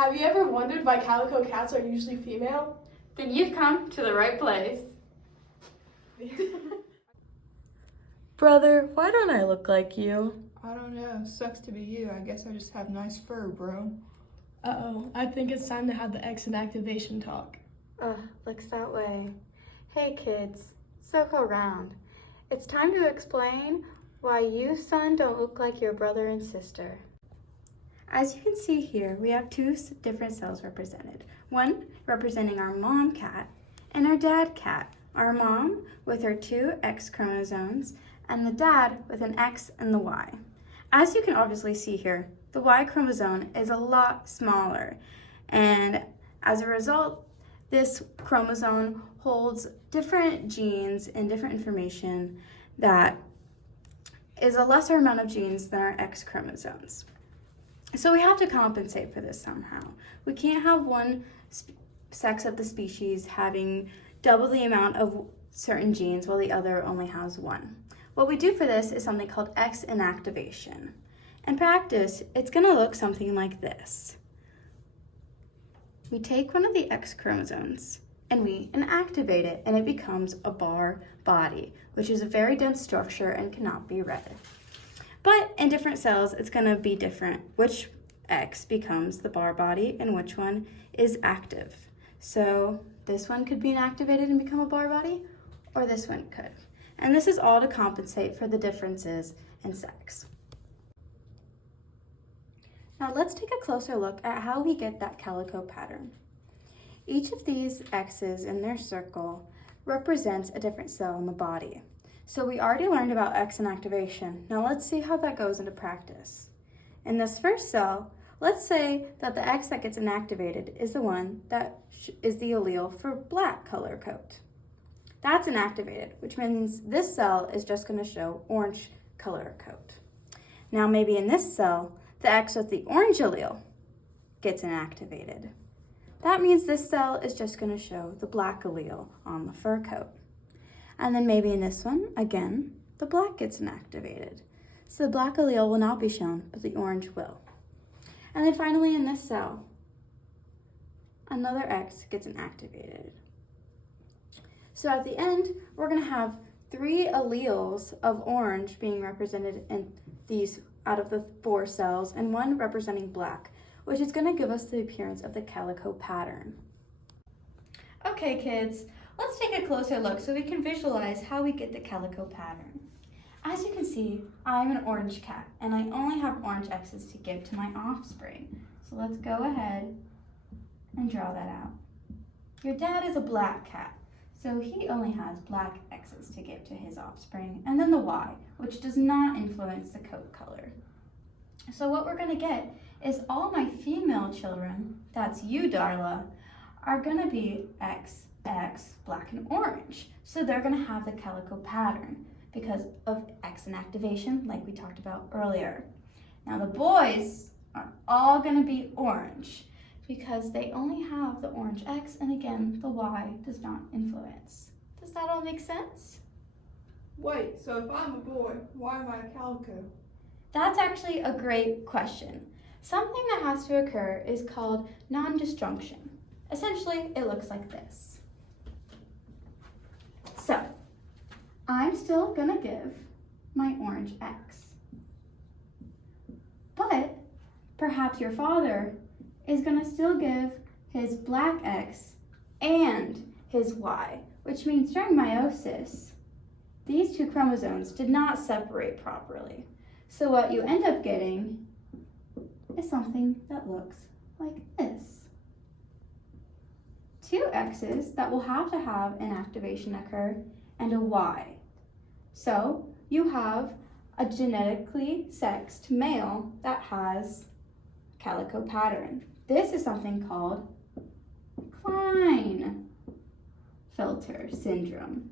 Have you ever wondered why calico cats are usually female? Then you've come to the right place. Brother, why don't I look like you? I don't know. Sucks to be you. I guess I just have nice fur, bro. Uh-oh, I think it's time to have the X and activation talk. Looks that way. Hey kids, circle around. It's time to explain why you, son, don't look like your brother and sister. As you can see here, we have two different cells represented. One representing our mom cat and our dad cat. Our mom with her two X chromosomes and the dad with an X and the Y. As you can obviously see here, the Y chromosome is a lot smaller, and as a result, this chromosome holds different genes and different information that is a lesser amount of genes than our X chromosomes. So we have to compensate for this somehow. We can't have one sex of the species having double the amount of certain genes while the other only has one. What we do for this is something called X inactivation. In practice, it's going to look something like this. We take one of the X chromosomes and we inactivate it, and it becomes a bar body, which is a very dense structure and cannot be read. But in different cells, it's going to be different which X becomes the bar body and which one is active. So this one could be inactivated and become a bar body, or this one could. And this is all to compensate for the differences in sex. Now let's take a closer look at how we get that calico pattern. Each of these X's in their circle represents a different cell in the body. So we already learned about X inactivation. Now let's see how that goes into practice. In this first cell, let's say that the X that gets inactivated is the one that is the allele for black color code. That's inactivated, which means this cell is just going to show orange color code. Now maybe in this cell, the X with the orange allele gets inactivated. That means this cell is just going to show the black allele on the fur coat. And then maybe in this one, again, the black gets inactivated. So the black allele will not be shown, but the orange will. And then finally in this cell, another X gets inactivated. So at the end, we're going to have 3 alleles of orange being represented in these out of the 4 cells, and 1 representing black, which is going to give us the appearance of the calico pattern. Okay kids, let's take a closer look so we can visualize how we get the calico pattern. As you can see, I'm an orange cat, and I only have orange X's to give to my offspring. So let's go ahead and draw that out. Your dad is a black cat, so he only has black X's to give to his offspring, and then the Y, which does not influence the coat color. So what we're going to get is all my female children, that's you, Darla, are going to be X, X, black, and orange. So they're going to have the calico pattern because of X inactivation, like we talked about earlier. Now the boys are all going to be orange because they only have the orange X, and again, the Y does not influence. Does that all make sense? Wait, so if I'm a boy, why am I a calico? That's actually a great question. Something that has to occur is called non-disjunction. Essentially, it looks like this. So, I'm still gonna give my orange X. But perhaps your father is gonna still give his black X and his Y, which means during meiosis, these 2 chromosomes did not separate properly. So what you end up getting is something that looks like this. 2 X's that will have to have an activation occur and a Y. So you have a genetically sexed male that has calico pattern. This is something called Klinefelter syndrome.